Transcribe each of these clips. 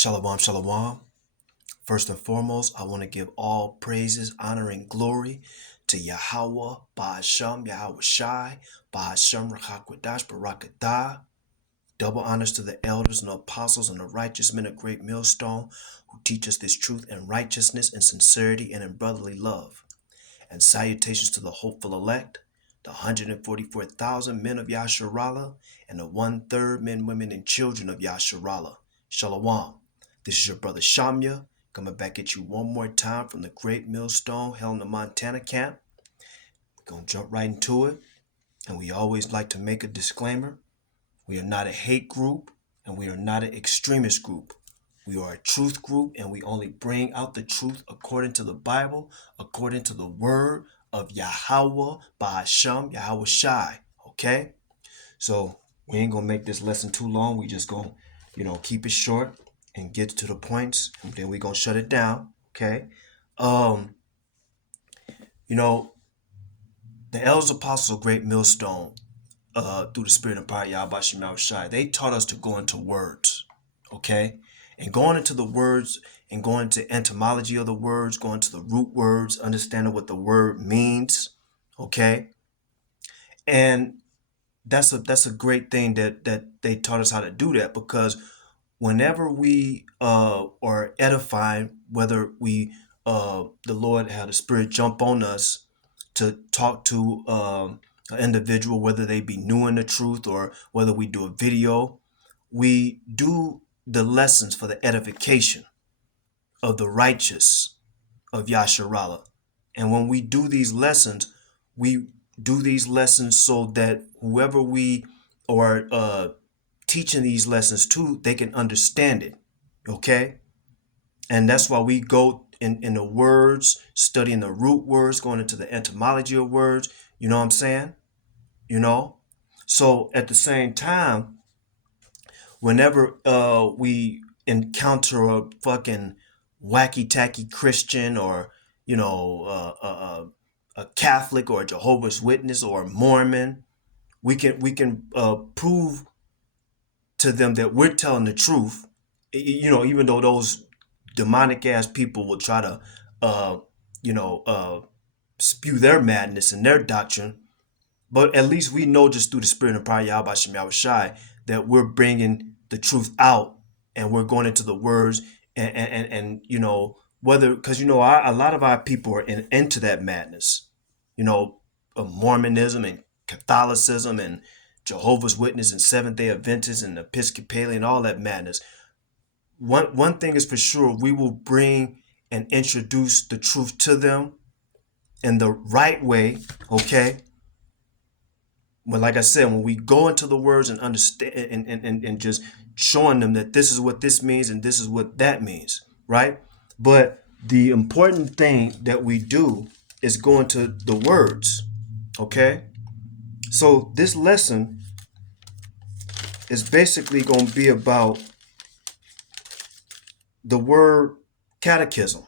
Shalom, shalom. First and foremost, I want to give all praises, honor, and glory to Yahweh, Ba'asham, Yahweh Shai, Ba'asham, Rachakwadash, Barakadah. Double honors to the elders and the apostles and the righteous men of Great Millstone who teach us this truth in righteousness and sincerity and in brotherly love. And salutations to the hopeful elect, the 144,000 men of Yasharallah, and the 1/3 men, women, and children of Yasharallah. Shalom. This is your brother Shamya, coming back at you one more time from the Great Millstone, held in the Montana camp. We're going to jump right into it. And we always like to make a disclaimer. We are not a hate group, and we are not an extremist group. We are a truth group, and we only bring out the truth according to the Bible, according to the word of Yahweh, Ba'asham, Yahweh Shai. Okay? So we ain't going to make this lesson too long. We just going to, keep it short and get to the points, and then we're going to shut it down. Okay? The elders apostles of Great Millstone, through the spirit and power of Yahweh Shem Shai, they taught us to go into words, okay? And going into the words and going into etymology of the words, going to the root words, understanding what the word means, okay? And that's a great thing that they taught us how to do that, because whenever we are edifying, whether we the Lord had the Spirit jump on us to talk to an individual, whether they be new in the truth or whether we do a video, we do the lessons for the edification of the righteous of Yasharallah. And when we do these lessons, we do these lessons so that whoever we are teaching these lessons to, they can understand it. Okay? And that's why we go in the words, studying the root words, going into the etymology of words. You know what I'm saying? So at the same time, whenever we encounter a fucking wacky tacky Christian, or a Catholic or a Jehovah's Witness or a Mormon, we can prove to them that we're telling the truth. Even though those demonic ass people will try to spew their madness and their doctrine, but at least we know just through the spirit and power of Yahweh Shem Yahweh Shai that we're bringing the truth out, and we're going into the words, and whether, because a lot of our people are into that madness, of Mormonism and Catholicism and Jehovah's Witness and Seventh-day Adventists and Episcopalian, all that madness. One thing is for sure, we will bring and introduce the truth to them in the right way, okay? But like I said, when we go into the words and understand and just showing them that this is what this means and this is what that means, right? But the important thing that we do is go into the words, okay? So this lesson is basically going to be about the word catechism.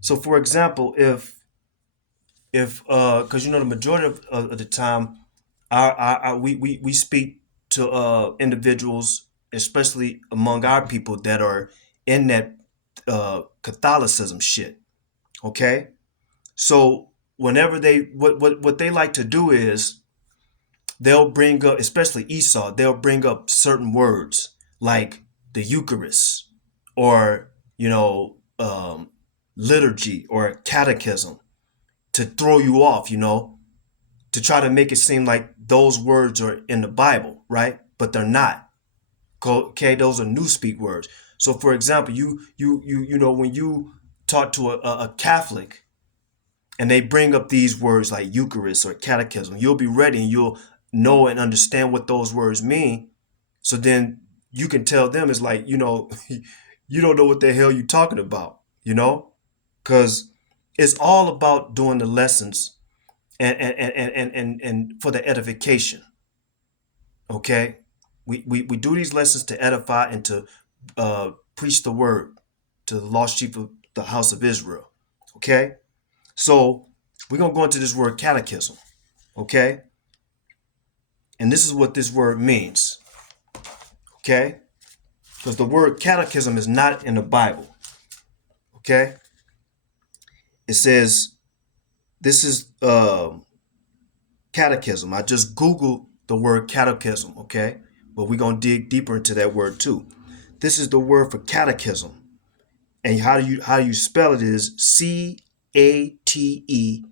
So for example, if because the majority of the time we speak to individuals, especially among our people that are in that Catholicism shit, okay? So whenever what they like to do is they'll bring up, especially Esau, they'll bring up certain words like the Eucharist, or liturgy or catechism, to throw you off, to try to make it seem like those words are in the Bible, right? But they're not. Okay, those are newspeak words. So for example, when you talk to a Catholic and they bring up these words like Eucharist or catechism, you'll be ready and you'll know and understand what those words mean. So then you can tell them, it's like, you don't know what the hell you're talking about, because it's all about doing the lessons and for the edification. Okay, we do these lessons to edify and to preach the word to the lost sheep of the house of Israel. Okay, so we're gonna go into this word catechism. Okay, and this is what this word means. Okay, because the word catechism is not in the Bible. Okay? It says, this is catechism. I just Googled the word catechism, okay? But we're going to dig deeper into that word too. This is the word for catechism. And how you spell it is Catechism.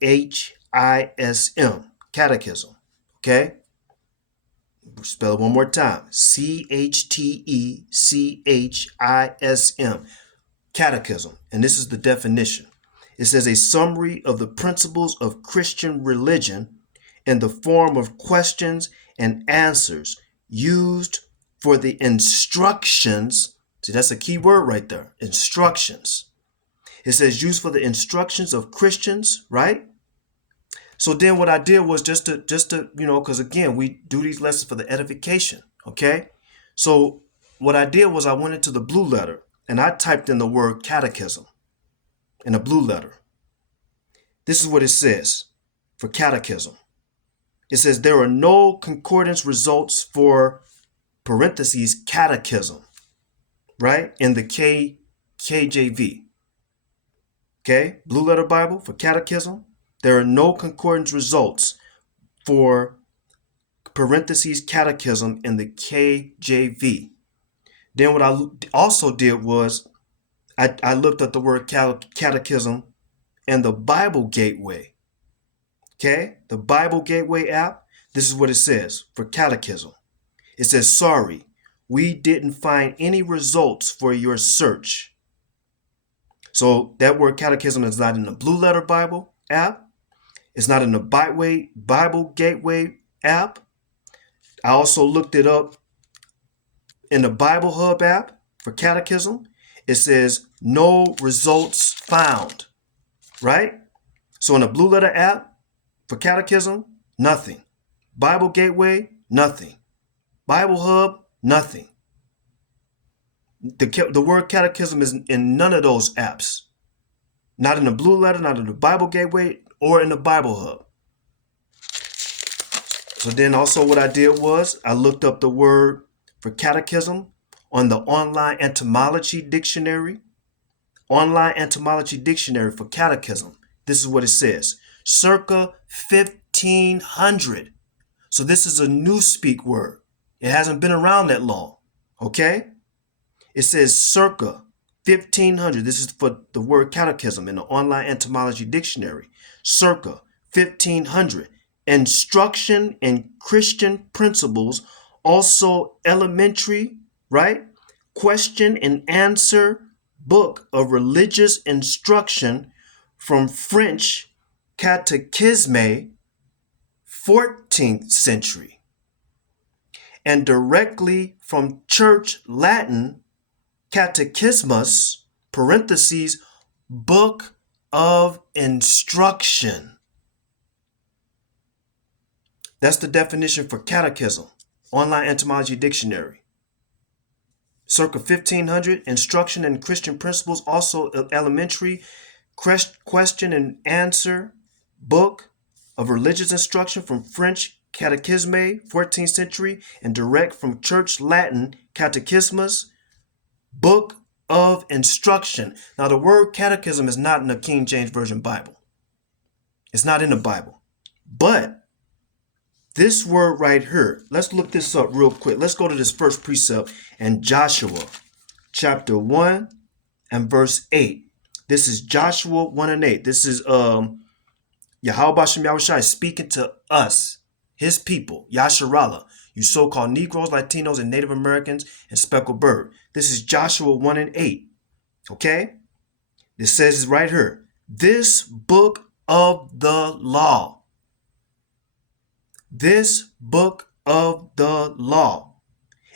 Catechism. Catechism. Okay? Spell it one more time. Catechism. Catechism. And this is the definition. It says a summary of the principles of Christian religion in the form of questions and answers used for the instructions. See, that's a key word right there. Instructions. It says used for the instructions of Christians, right? So then what I did was just to because again, we do these lessons for the edification, okay? So what I did was I went into the blue letter and I typed in the word catechism in a blue letter. This is what it says for catechism. It says there are no concordance results for parentheses catechism, right? In the KJV. Okay, blue letter Bible for catechism. There are no concordance results for parentheses catechism in the KJV. Then what I also did was I looked at the word catechism and the Bible Gateway. Okay, the Bible Gateway app. This is what it says for catechism. It says, sorry, we didn't find any results for your search. So that word catechism is not in the Blue Letter Bible app. It's not in the Bible Gateway app. I also looked it up in the Bible Hub app for catechism. It says no results found, right? So in the Blue Letter app for catechism, nothing. Bible Gateway, nothing. Bible Hub, nothing. The word catechism is in none of those apps. Not in the Blue Letter, not in the Bible Gateway, or in the Bible Hub. So then also what I did was I looked up the word for catechism on the online etymology dictionary. Online etymology dictionary for catechism. This is what it says. Circa 1500. So this is a newspeak word. It hasn't been around that long. Okay? It says circa 1500. This is for the word catechism in the online etymology dictionary. Circa 1500. Instruction in Christian principles, also elementary, right? Question and answer book of religious instruction from French Catechisme, 14th century, and directly from Church Latin Catechismus, parentheses, book of instruction. That's the definition for catechism, online etymology dictionary. Circa 1500, instruction in Christian principles, also elementary, question and answer, book of religious instruction from French Catechisme, 14th century, and direct from Church Latin Catechismus, book of instruction. Now the word catechism is not in the King James Version Bible. It's not in the Bible. But this word right here, let's look this up real quick. Let's go to this first precept in Joshua chapter 1 and verse 8. This is Joshua 1 and 8. This is Yahweh Bashem Yahushai speaking to us, his people, Yasharallah, you so-called Negroes, Latinos, and Native Americans, and speckled bird. This is Joshua 1 and 8. Okay? It says right here, this book of the law. This book of the law.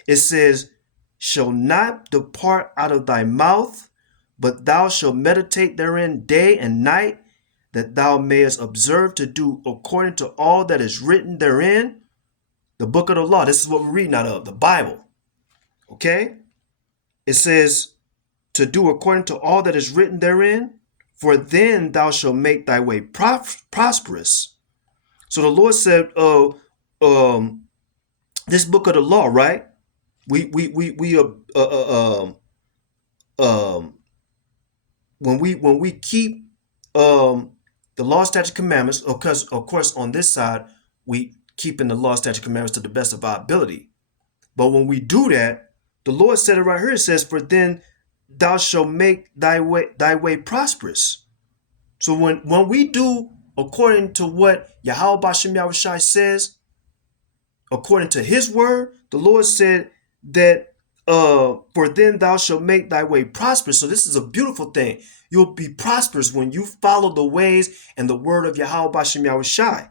It says, shall not depart out of thy mouth, but thou shalt meditate therein day and night, that thou mayest observe to do according to all that is written therein. The book of the law. This is what we're reading out of, the Bible. Okay? It says, to do according to all that is written therein, for then thou shalt make thy way prosperous, So the Lord said, this book of the law, right? We um, when we keep the law, statute, commandments, of course, on this side, we keeping the law, statute, commandments to the best of our ability. But when we do that, the Lord said it right here. It says, "For then thou shalt make thy way prosperous." So when we do according to what Yahweh Bashem Yahushai says, according to his word, the Lord said that for then thou shalt make thy way prosperous. So this is a beautiful thing. You'll be prosperous when you follow the ways and the word of Yahweh Bashem Yahushai.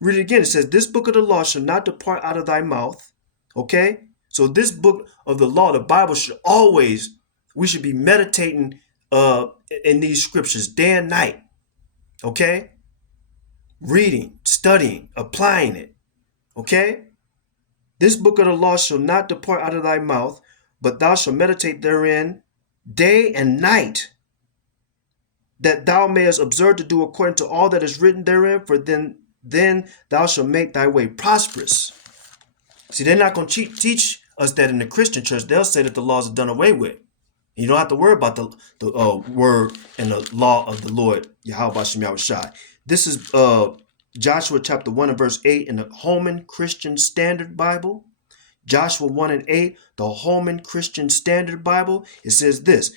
Read it again. It says, "This book of the law shall not depart out of thy mouth." Okay? So this book of the law, the Bible, we should be meditating in these scriptures day and night. Okay? Reading, studying, applying it. Okay? "This book of the law shall not depart out of thy mouth, but thou shalt meditate therein day and night, that thou mayest observe to do according to all that is written therein, for then thou shalt make thy way prosperous." See, they're not going to teach us that in the Christian church. They'll say that the laws are done away with. You don't have to worry about the word and the law of the Lord, Yahweh Bashem Yahushai. This is Joshua chapter 1 and verse 8 in the Holman Christian Standard Bible. Joshua 1 and 8, the Holman Christian Standard Bible. It says this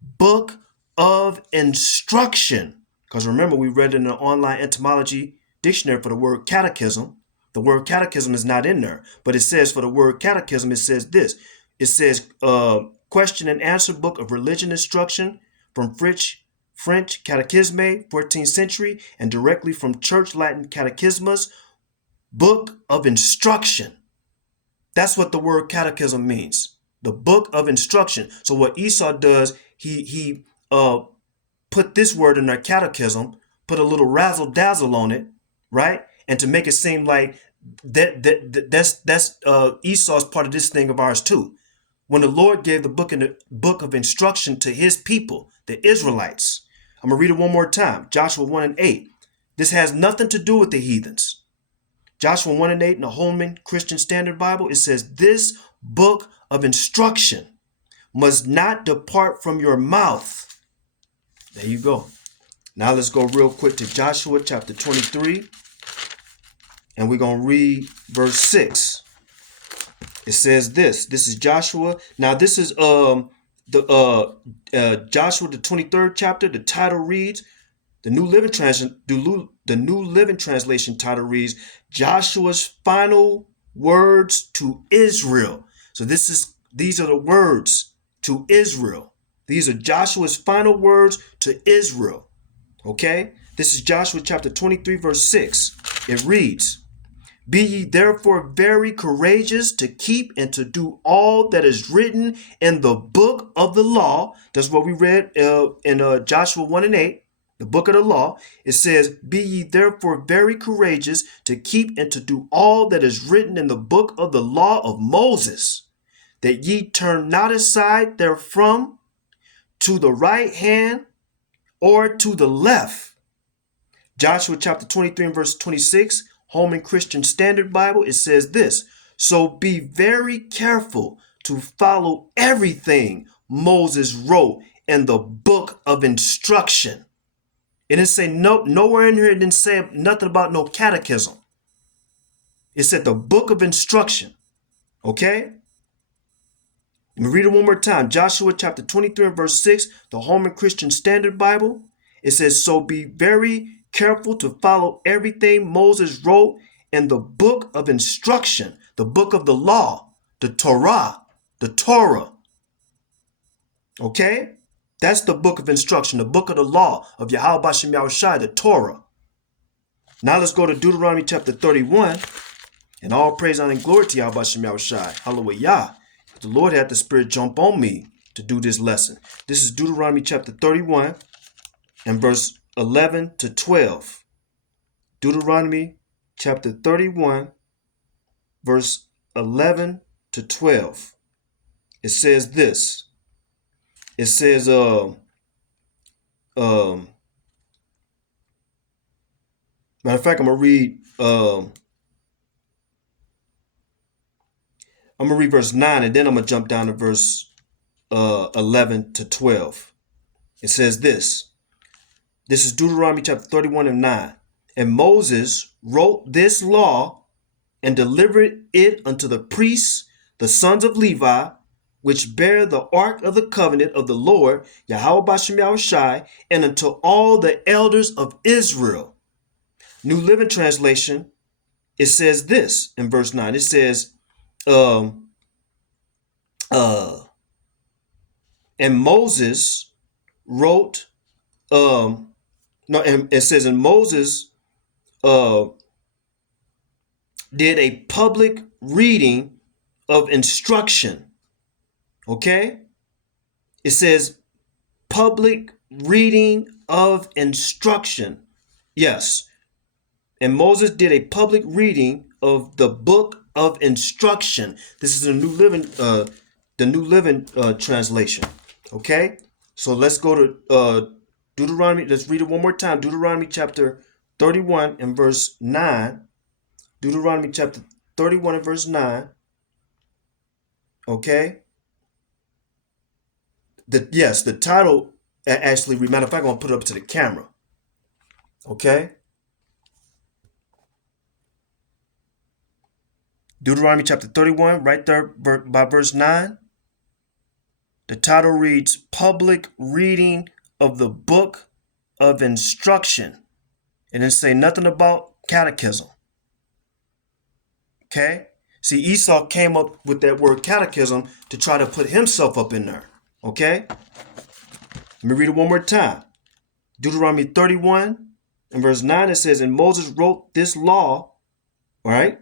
book of instruction. Because remember, we read in the online etymology dictionary for the word catechism. The word catechism is not in there, but it says for the word catechism, it says this. It says question and answer book of religion instruction from French Catechisme, 14th century, and directly from Church Latin Catechismus, book of instruction. That's what the word catechism means. The book of instruction. So what Esau does, he put this word in their catechism, put a little razzle dazzle on it, right? And to make it seem like that's Esau's part of this thing of ours too. When the Lord gave the book of instruction to his people, the Israelites. I'm gonna read it one more time. Joshua 1 and 8. This has nothing to do with the heathens. Joshua 1 and 8 in the Holman Christian Standard Bible, it says, "This book of instruction must not depart from your mouth." There you go. Now let's go real quick to Joshua chapter 23, and we're going to read verse 6. It says this. This is Joshua. Now this is Joshua, the 23rd chapter. The title reads, the New Living Translation title reads, "Joshua's final words to Israel." So these are the words to Israel. These are Joshua's final words to Israel. Okay? This is Joshua chapter 23, verse 6. It reads, "Be ye therefore very courageous to keep and to do all that is written in the book of the law." That's what we read in Joshua 1 and 8. The book of the law. It says, "Be ye therefore very courageous to keep and to do all that is written in the book of the law of Moses, that ye turn not aside therefrom to the right hand or to the left." Joshua chapter 23 and verse 26, Holman Christian Standard Bible, it says this, "So be very careful to follow everything Moses wrote in the book of instruction." It didn't say nowhere in here, it didn't say nothing about no catechism. It said the book of instruction. Okay? Let me read it one more time. Joshua chapter 23 and verse 6, the Holman Christian Standard Bible. It says, "So be very careful to follow everything Moses wrote in the book of instruction," the book of the law, the Torah, the Torah. Okay? That's the book of instruction, the book of the law of Yahweh Bashem Yahushai, the Torah. Now let's go to Deuteronomy chapter 31. And all praise, honor, and glory to Yahweh Bashem Yahushai. Hallelujah. The Lord had the Spirit jump on me to do this lesson. This is Deuteronomy chapter 31 and verse 11 to 12. Deuteronomy chapter 31, verse 11 to 12. It says this. It says, Matter of fact, I'm gonna read verse 9, and then I'm gonna jump down to verse 11 to 12. It says this. This is Deuteronomy chapter 31 and 9. And Moses wrote this law and delivered it unto the priests, the sons of Levi, which bear the ark of the covenant of the Lord, Yahweh Bashem Yahushai, and unto all the elders of Israel. New Living Translation, it says this in verse 9. It says, um, uh, and Moses wrote, no, and it says, and Moses uh, did a public reading of instruction. Okay? It says public reading of instruction. Yes. And Moses did a public reading of the book of instruction. This is the New Living translation. Okay? So let's go to Deuteronomy. Let's read it one more time. Deuteronomy chapter 31 and verse 9. Deuteronomy chapter 31 and verse 9. Okay? The title actually, matter of fact, I'm going to put it up to the camera. Okay? Deuteronomy chapter 31, right there by verse 9. The title reads, Public Reading of the Book of Instruction. It didn't say nothing about catechism. Okay? See, Esau came up with that word catechism to try to put himself up in there. Okay? Let me read it one more time. Deuteronomy 31 and verse 9, it says, And Moses wrote this law, all right?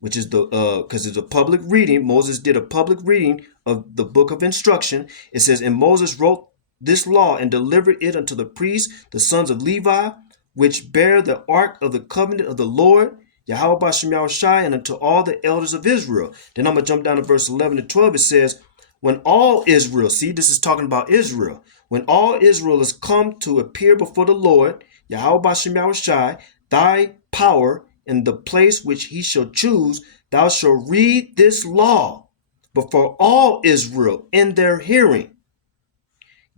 Which is because it's a public reading. Moses did a public reading of the book of instruction. It says, And Moses wrote this law and delivered it unto the priests, the sons of Levi, which bear the ark of the covenant of the Lord, Yahweh Bashem Yahushai, and unto all the elders of Israel. Then I'm going to jump down to verse 11 to 12. It says, When all Israel, see, this is talking about Israel. When all Israel is come to appear before the Lord, Yahweh Bashem Yahushai, thy power in the place which he shall choose, thou shalt read this law before all Israel in their hearing.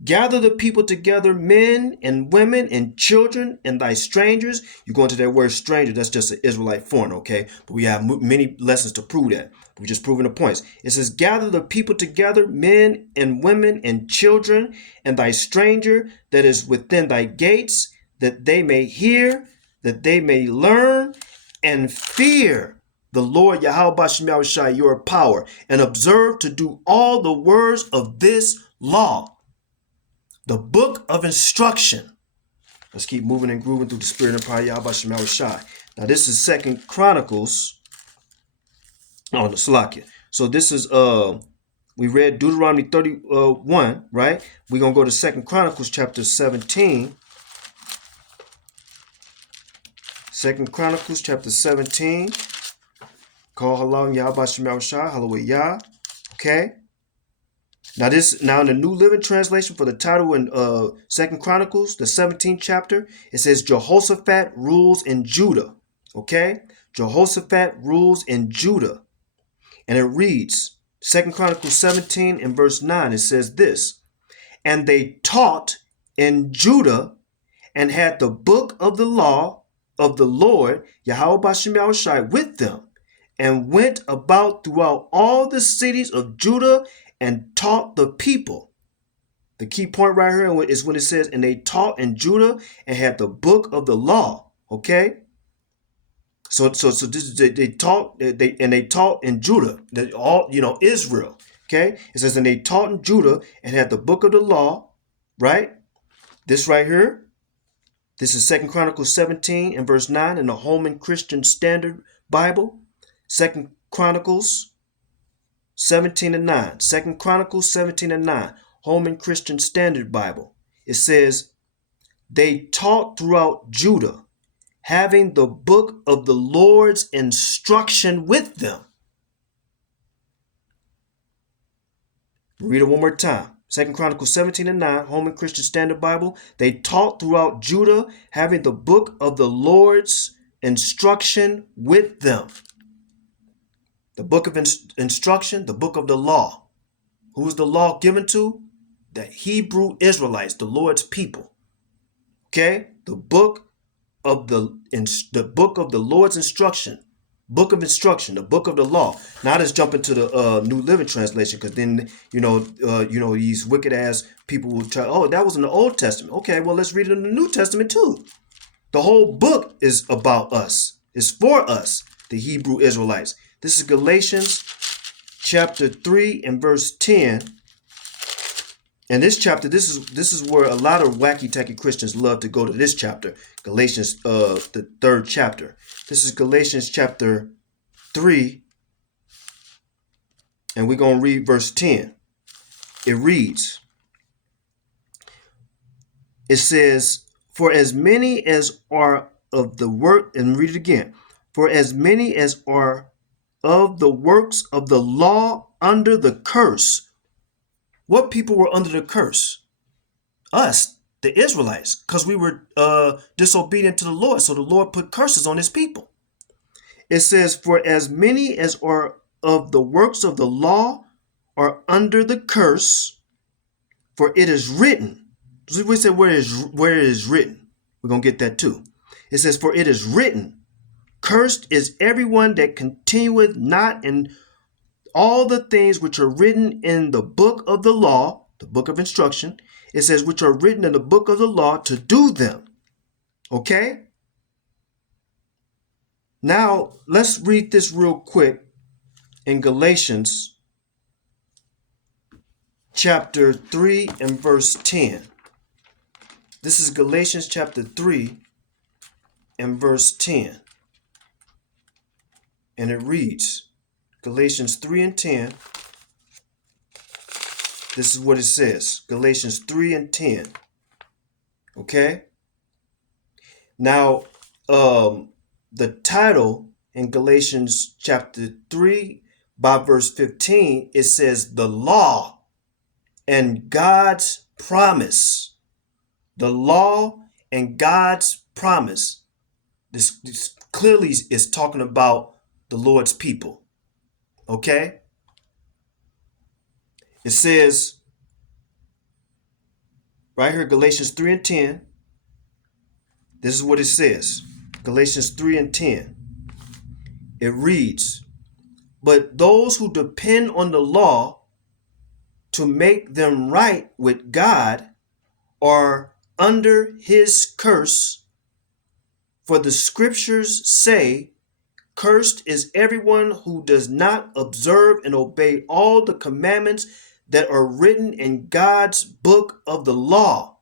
Gather the people together, men and women and children and thy strangers. You go into that word stranger, that's just an Israelite foreigner, okay? But we have many lessons to prove that. We're just proving the points. It says, gather the people together, men and women and children and thy stranger that is within thy gates, that they may hear, that they may learn and fear the Lord Yahweh Bashem Yahushai, your power, and observe to do all the words of this law. The book of instruction. Let's keep moving and grooving through the spirit and power of Yahweh Bashem Yahushai. Now this is 2 Chronicles. Oh, the Salakia. So this is we read Deuteronomy 31, right? We're gonna go to 2 Chronicles chapter 17. 2 Chronicles chapter 17. Call halal Yahweh Bashem Yahushai, hallelujah. Okay. Now in the New Living Translation for the title in 2 Chronicles, the 17th chapter, it says Jehoshaphat rules in Judah. Okay? Jehoshaphat rules in Judah. And it reads, 2 Chronicles 17 and verse 9, it says this, And they taught in Judah and had the book of the law of the Lord, Yahweh Bashem Yahushai, with them, and went about throughout all the cities of Judah and taught the people. The key point right here is when it says, and they taught in Judah and had the book of the law. Okay, so this they taught in Judah, all Israel. Okay, it says, and they taught in Judah and had the book of the law. Right, this right here. This is 2 Chronicles 17 and verse 9 in the Holman Christian Standard Bible. 2 Chronicles 17 and 9. 2 Chronicles 17 and 9. Holman Christian Standard Bible. It says, they taught throughout Judah, having the book of the Lord's instruction with them. Read it one more time. 2 Chronicles 17 and 9, Holman Christian Standard Bible. They taught throughout Judah, having the book of the Lord's instruction with them. The book of instruction, the book of the law. Who is the law given to? The Hebrew Israelites, the Lord's people. Okay? The book of the Lord's instruction. Book of instruction, the book of the law. Now let's jump into the New Living Translation, because then these wicked ass people will try. Oh, that was in the Old Testament. Okay, well let's read it in the New Testament too. The whole book is about us. It's for us, the Hebrew Israelites. This is Galatians chapter 3 and verse 10. And this chapter, this is where a lot of wacky-tacky Christians love to go to this chapter, Galatians, the 3rd chapter. This is Galatians chapter 3, and we're going to read verse 10. It reads, it says, for as many as are of the work, and read it again, for as many as are of the works of the law under the curse. What people were under the curse? Us, the Israelites, because we were disobedient to the Lord. So the Lord put curses on his people. It says, for as many as are of the works of the law are under the curse, for it is written. So we said where it is written. We're going to get that too. It says, for it is written, cursed is everyone that continueth not in all the things which are written in the book of the law, the book of instruction. It says, which are written in the book of the law to do them. Okay? Now, let's read this real quick in Galatians chapter 3 and verse 10. This is Galatians chapter 3 and verse 10. And it reads, Galatians 3 and 10. This is what it says. Galatians 3 and 10. Okay? Now, the title in Galatians chapter 3 by verse 15, it says the law and God's promise. The law and God's promise. This clearly is talking about the Lord's people. Okay? It says right here, Galatians 3 and 10. This is what it says. Galatians 3 and 10. It reads, but those who depend on the law to make them right with God are under his curse. For the scriptures say, cursed is everyone who does not observe and obey all the commandments that are written in God's book of the law.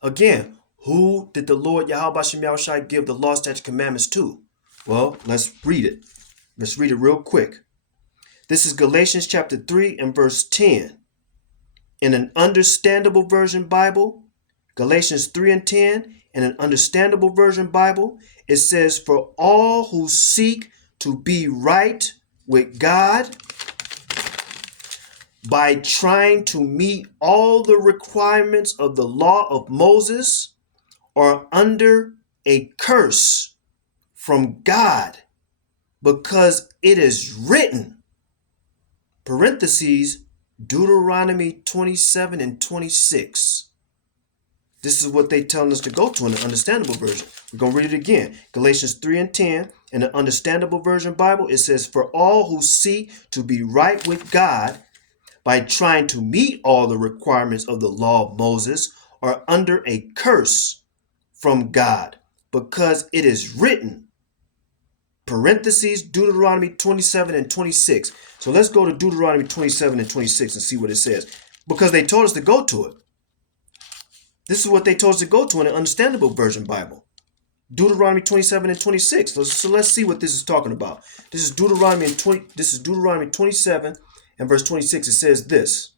Again, who did the Lord Yahweh Shem Yahushai give the law, statutes, commandments to? Well, let's read it. Let's read it real quick. This is Galatians chapter 3 and verse 10. In an understandable version Bible, Galatians 3 and 10, in an understandable version Bible, it says, for all who seek to be right with God by trying to meet all the requirements of the law of Moses are under a curse from God, because it is written, parentheses, Deuteronomy 27 and 26. This is what they're telling us to go to in the understandable version. We're going to read it again. Galatians 3 and 10. In the understandable version Bible, it says, for all who seek to be right with God by trying to meet all the requirements of the law of Moses are under a curse from God, because it is written, parentheses, Deuteronomy 27 and 26. So let's go to Deuteronomy 27 and 26 and see what it says, because they told us to go to it. This is what they told us to go to in an understandable version Bible. Deuteronomy 27 and 26. So let's see what this is talking about. This is Deuteronomy 27 and verse 26. It says this.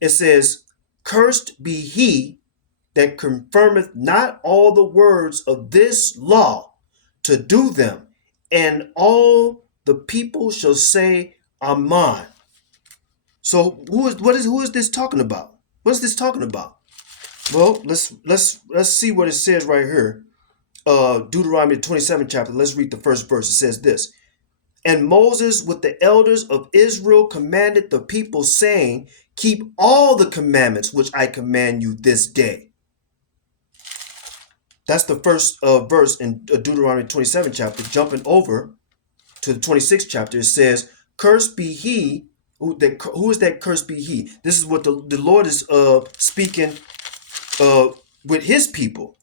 It says, cursed be he that confirmeth not all the words of this law to do them, and all the people shall say, Amen. So who is this talking about? What is this talking about? Well, let's see what it says right here. Deuteronomy 27th chapter. Let's read the first verse. It says this. And Moses with the elders of Israel commanded the people, saying, keep all the commandments which I command you this day. That's the first verse in Deuteronomy 27th chapter. Jumping over to the 26th chapter, it says, cursed be he. Who is that cursed be he? This is what the Lord is speaking with his people.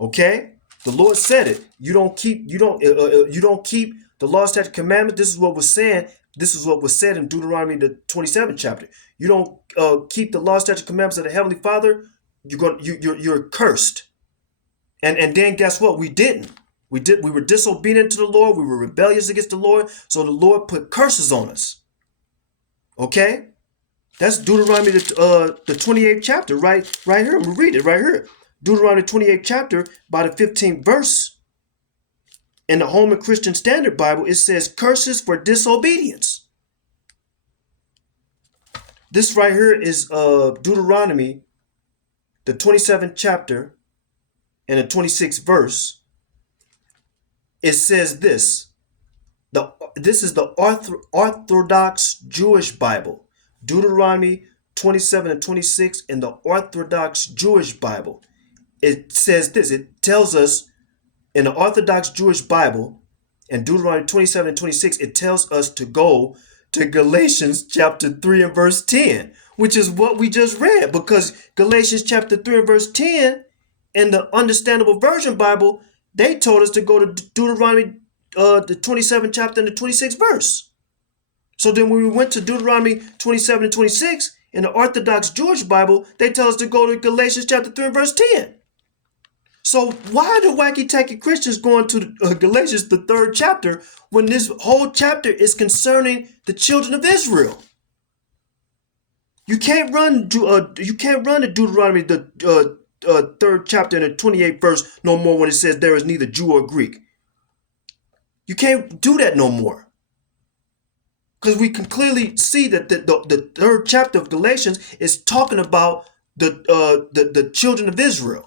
Okay? The Lord said it. You don't keep the law, statute, commandment. This is what was saying. This is what was said in Deuteronomy the 27th chapter. You don't keep the law, statute, commandments of the Heavenly Father. You're cursed. And then guess what? We didn't. We were disobedient to the Lord. We were rebellious against the Lord. So the Lord put curses on us. Okay? That's Deuteronomy the 28th chapter, right here. I'm gonna read it right here. Deuteronomy 28th chapter, by the 15th verse. In the Holman Christian Standard Bible, it says curses for disobedience. This right here is Deuteronomy, the 27th chapter, and the 26th verse. It says this. This is the Orthodox Jewish Bible. Deuteronomy 27 and 26 in the Orthodox Jewish Bible. It says this. It tells us in the Orthodox Jewish Bible, in Deuteronomy 27 and 26, it tells us to go to Galatians chapter 3 and verse 10, which is what we just read, because Galatians chapter 3 and verse 10 in the Understandable Version Bible, they told us to go to Deuteronomy the 27th chapter and the 26th verse. So then when we went to Deuteronomy 27 and 26 in the Orthodox Jewish Bible, they tell us to go to Galatians chapter 3 and verse 10. So why do wacky tacky Christians going to Galatians the 3rd chapter when this whole chapter is concerning the children of Israel? You can't run to Deuteronomy the 3rd chapter and the 28th verse no more when it says there is neither Jew or Greek. You can't do that no more. Because we can clearly see that the 3rd chapter of Galatians is talking about the children of Israel.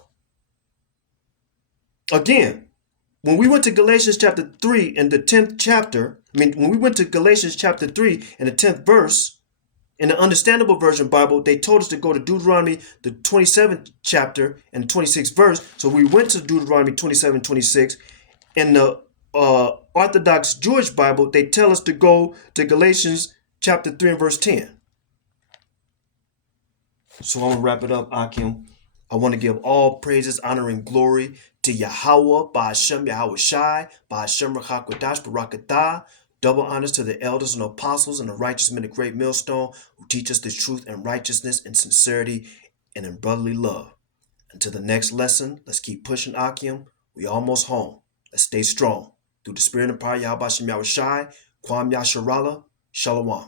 Again, when we went to Galatians chapter 3 and the 10th chapter, when we went to Galatians chapter 3 and the 10th verse, in the Understandable Version Bible, they told us to go to Deuteronomy the 27th chapter and the 26th verse. So we went to Deuteronomy 27, 26. In the Orthodox Jewish Bible, they tell us to go to Galatians chapter 3 and verse 10. So I'm going to wrap it up, Akim. I want to give all praises, honor, and glory to Yahweh, Ba'ashem Yahweh Shai, Ba'ashem Rachakwadash Barakatah. Double honors to the elders and apostles and the righteous men of Great Millstone who teach us the truth and righteousness and sincerity and in brotherly love. Until the next lesson, let's keep pushing, Akim. We almost home. Let's stay strong. Through the spirit and power of Yahweh Shem Yahweh Shai, Kwam Yasharala, Shalom.